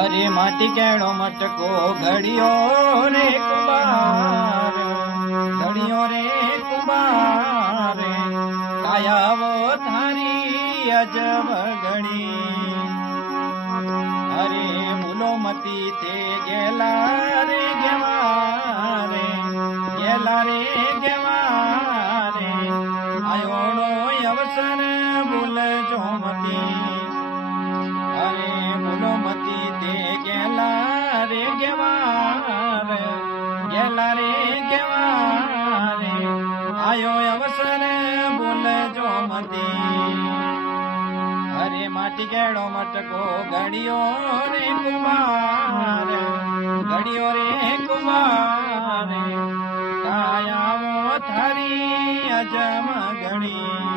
અરે માટી કેળો મટકો ઘડિયો રે કુંભાર, ઘડિયો રે કુંભાર, કાયાવો તારી અજબ ઘડી. અરે ભૂલો મતી તે ગેલા રે ગેવા રે, ગેલા રે ગેવા રે, આયોડો અવસર ભૂલજો મતી. અરે ભૂલો મતી તે ગેલા રે ગેવા રે, ગેલા રે ગેવા રે, આયો અવસર ભૂલજો મતી. અરે માટી કેળો મટકો ઘડિયો રે કુમાર, ઘડિયો રે કુમાર, કાયાવો થારી અજમ ઘડી.